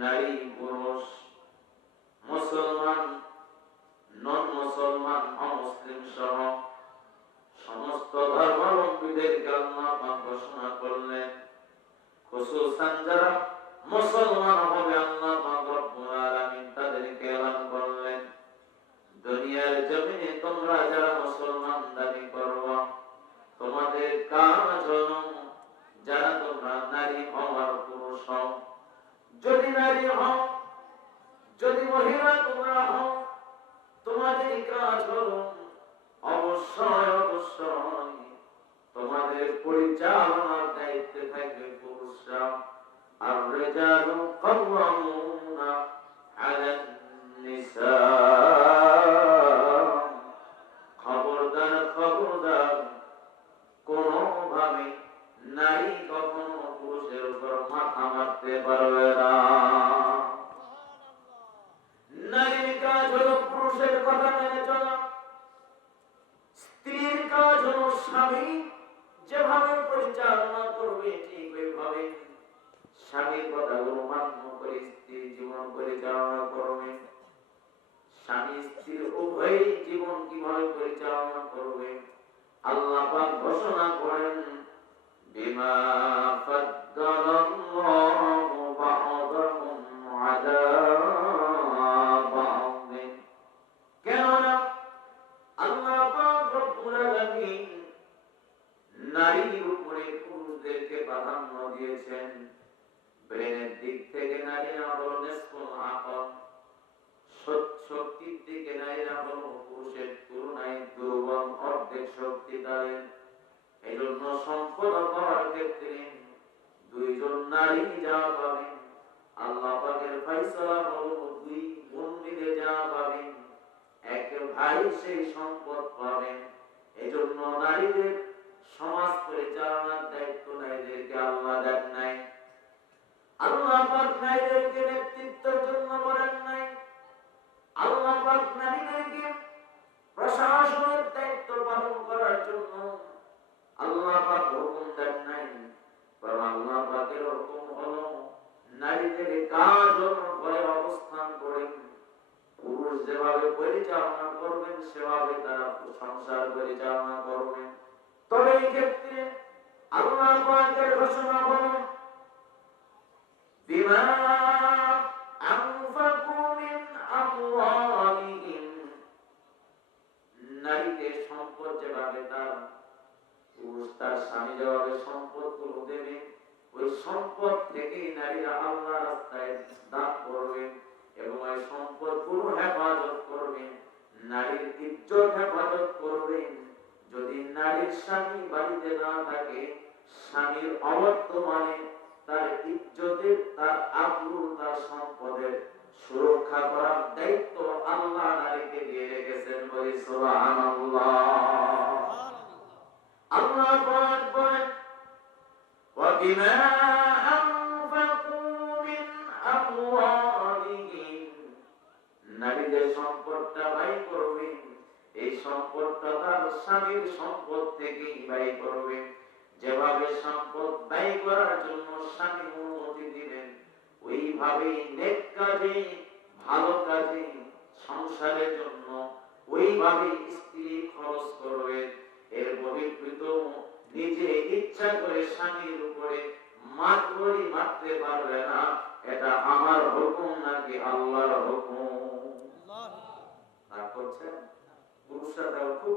নারী, পুরুষ, মুসলমান নন মুসলমান অমুসলিম সহ সমস্ত ধর্মাবলম্বীদেরকে আল্লাহ ঘোষণা করলেন মুসলমান হবে, আল্লাহ তাদেরকে দুনিয়ার জমিনে তোমরা যারা মুসলমান দাবি করবা তোমাদের কাজ হলো যারা তোমরা নারী হওয়ার পুরুষ হও যদি নারী হও। যদি মহিলা তোমরা হও, তোমাদের কাজ হল অবশ্যই অবশ্যই। তোমাদের পরিচালনার দায়িত্বে থাকবে পুরুষরা। আর রেজালু স্বামীর কথাগুলো মান্য করে স্ত্রীর জীবন পরিচালনা করবে। স্বামী স্ত্রীর উভয় জীবন কীভাবে পরিচালনা করবে? আল্লাহ ঘোষণা করেন, বিমা শক্তির দিকে হলো পুরুষের তুলনায় দুর্বল, অর্ধেক শক্তি এই জন্য সম্পদ ক্ষেত্রে দুইজন নারী যা দুই ভাই সেই সম্পদ পাবেন। নারীদের সমাজ পরিচালনার দায়িত্ব নারীদেরকে আল্লাহ দেন আল্লাহ পাক নারীদেরকে নেতৃত্বের জন্য বলেন নাই। আল্লাহ পাক নারীদেরকে প্রশাসনের দায়িত্ব পালন করার জন্য আল্লাহ পাক হুকুম দেন নাই। বরং আল্লাহ পাকের হুকুম হলো নারীদের কাজ ঘরে অবস্থান করেন। পুরুষ যেভাবে পরিচালনা করবেন, সেভাবে থেকেই নারীরা আল্লাহ রাস্তায় দান করবেন এবং ওই সম্পদ গুলো হেফাজত করবেন নারীর ইজ্জত হেফাজত করবেন যদি নারীর স্বামী বাড়িতে না থাকে স্বামীর অবর্তমানে তার ইজ্জতের তার আবরু তার সম্পদের সুরক্ষা করার দায়িত্ব আল্লাহ নারীকে দিয়ে রেখেছেন বলি সুবহানাল্লাহ আল্লাহ পাক বলেন وبما তার স্বামীর সম্পদ থেকেই ব্যয় করবেন যেভাবে সম্পদ ব্যয় করার জন্য স্বামী অনুমতি দিবেন ওইভাবে নেক কাজে ভালো কাজে সংসারের জন্য ওইভাবে স্ত্রী খরচ করবে। এর বহির্ভূত নিজে ইচ্ছা করে স্বামীর উপরে মাতবরি মারতে পারবে না। এটা আমার হুকুম নাকি আল্লাহর হুকুম? রাগ করছেন পুরুষরা খুব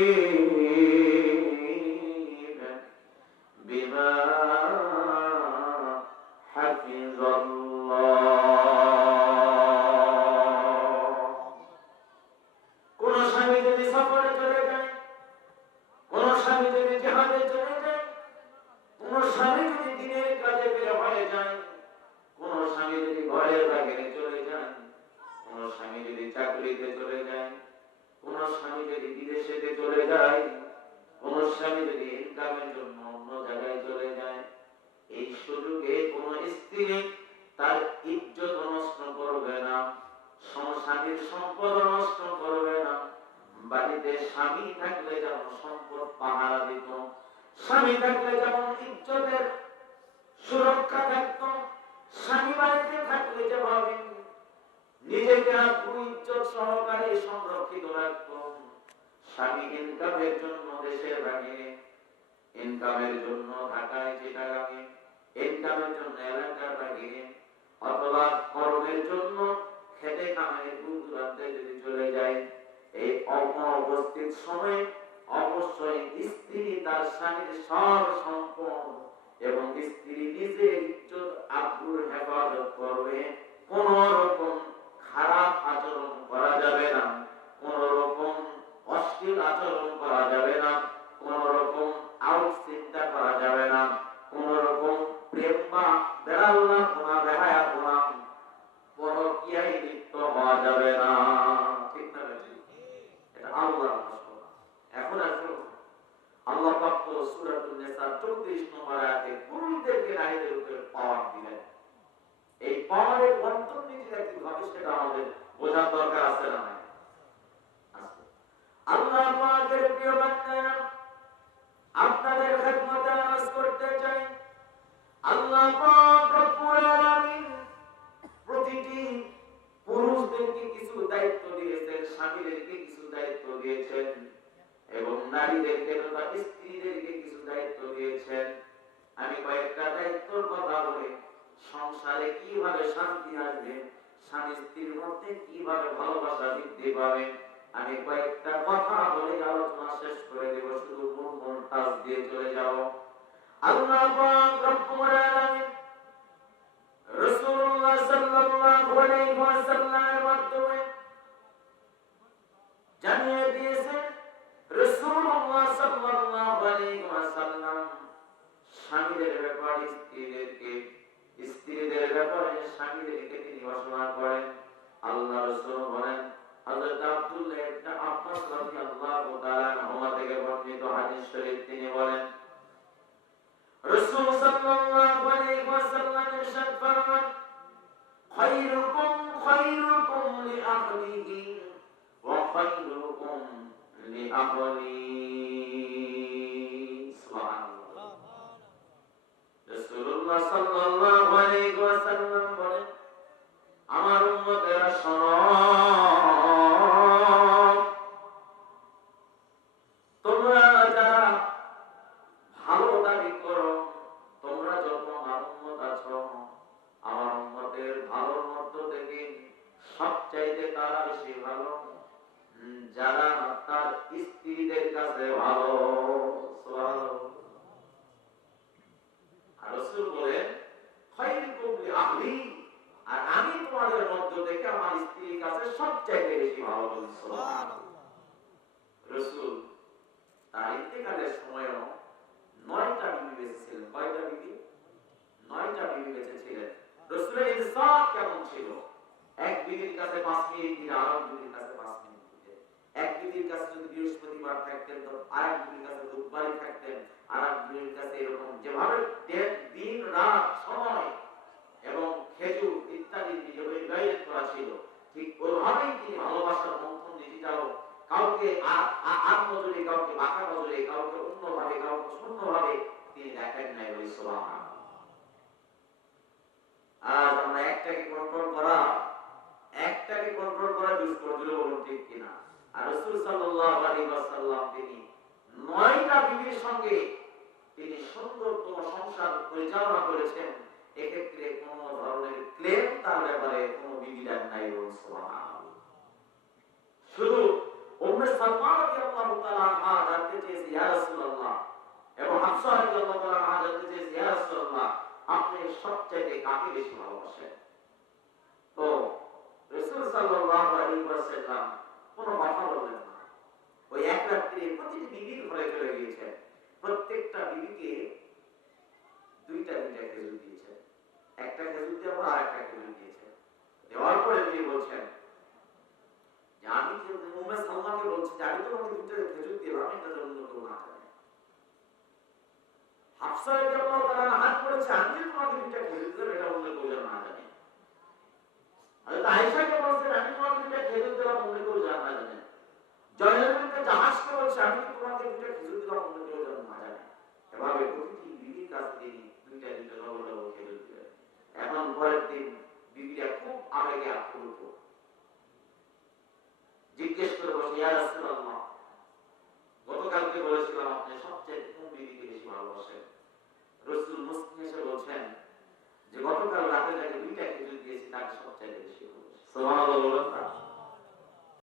হয়ে যায় কোন স্বামী যদি ঘরের বাহিরে চলে যায় কোন স্বামী যদি চাকরিতে চলে যায়, কোন স্বামী যদি বিদেশেতে চলে যায়, কোন স্বামী যদি ইনকামের জন্য অন্য জায়গায় চলে যায়, এই সুযোগে কোন স্ত্রী তার ইজ্জত নষ্ট করবে না স্বামীর সম্পদ নষ্ট করবে না। বাড়িতে স্বামী থাকলে যেমন সম্পদ পাহারা দিত, স্বামী থাকলে যেমন ইজ্জতের সুরক্ষা থাকতো, স্বামী বাড়িতে থাকলে যেভাবে নিজেকে আপনি ইজ্জত সহকারে সংরক্ষিত রাখতো স্বামী ইনকামের জন্য দেশের ইনকামের জন্য ঢাকায় ইনকামের জন্য এলাকার অথবা কর্মের জন্য খেতে কামাই দূর দূরান্তে যদি চলে যায়, এই অপস্থিত সময়ে অবশ্যই স্ত্রী তার স্বামীর সব সম্পদ এবং স্ত্রী নিজে ইজ্জত আব্রুর হেফাজত করবে কোন রকম খারাপ আচরণ করা যাবে না কোন রকম অশ্লীল আচরণ করা যাবে না কোন রকম আউট চিন্তা করা যাবে না কোন রকম প্রেম বা বেড়াল্লা কোনা বেহায়া কোনা পরকিয়ায় লিপ্ত হওয়া যাবে না ঠিক না বেঠিক? এটা আল্লাহর ভাষণ এখন আসলে আল্লাহ পাক তো সূরাতুন নিসা 34 নম্বর আয়াতে পুরুষদেরকে নারীদের উপরে পাওয়ার দিলেন এই পাওয়ারের অন্তর্নিহিত কীভাবে সেটা আমাদের বোঝার দরকার আছে না স্বামী স্ত্রীর মধ্যে কীভাবে ভালোবাসা বৃদ্ধি পাবে? আমি কয়েকটা কথা বলে আলোচনা শেষ করে দেব, শুধু মন মন তাজ দিয়ে চলে মাধ্যমে জানিয়ে দিয়েছেন ছিল এক বিবির কাছে পাঁচ মিনিট দিলে আর এক কাছে পাঁচ মিনিট দিতে এক বিবির কাছে যদি বৃহস্পতিবার থাকতেন, তো আর এক কাছে বুধবারই থাকতেন আর এক কাছে এরকম যেভাবে দিন, রাত, সময় এবং খেজুর ইত্যাদি গাইড করা ছিল, ঠিক ওইভাবেই তিনি ভালোবাসার মন্থন নীতিটাও কাউকে আ- আ- আট নজরে কাউকে বাঁকা নজরে, কাউকে অন্যভাবে, কাউকে শূন্যভাবে তিনি দেখেন নাই ওই সুবহানাল্লাহ। আজ আমরা একটাকে কন্ট্রোল করা, একটাকে কন্ট্রোল করা দুষ্কর দিলে বলুন ঠিক কিনা। আর রাসূল সাল্লাল্লাহু আলাইহি ওয়াসাল্লাম তিনি নয়টা বিবির সঙ্গে তিনি সুন্দরতম সংসার পরিচালনা করেছেন। এক্ষেত্রে কোন ধরনের ক্লেম তার ব্যাপারে কোনো বিবিধান নাই। শুধু উম্মে সালমা রাদিয়াল্লাহু তাআলা আনহা জানতে চেয়েছে, ইয়া রাসূলুল্লাহ। এবং হাফসা রাদিয়াল্লাহু তাআলা আনহা জানতে চেয়েছে, ইয়া রাসূলুল্লাহ। আপনি সবচাইতে কাকে বেশি ভালোবাসেন? তো রসুল সাল্লাল্লাহু আলাইহি কথা বললেন না। ওই এক রাত্রি প্রতিটি বিবির ঘরে চলে গিয়েছে। প্রত্যেকটা বিবিকে দুইটা দুইটা খেজুর দিয়েছে। একটা খেজুর দেওয়ার আর একটা খেজুর দিয়েছে। দেওয়ার পরে তিনি বলছেন আমি উমে সাল্লাহকে বলছি, যে আমি তো তোমাকে দুইটা খেজুর দিলাম এটা জন্য কেউ না হাফসা ฉันยึด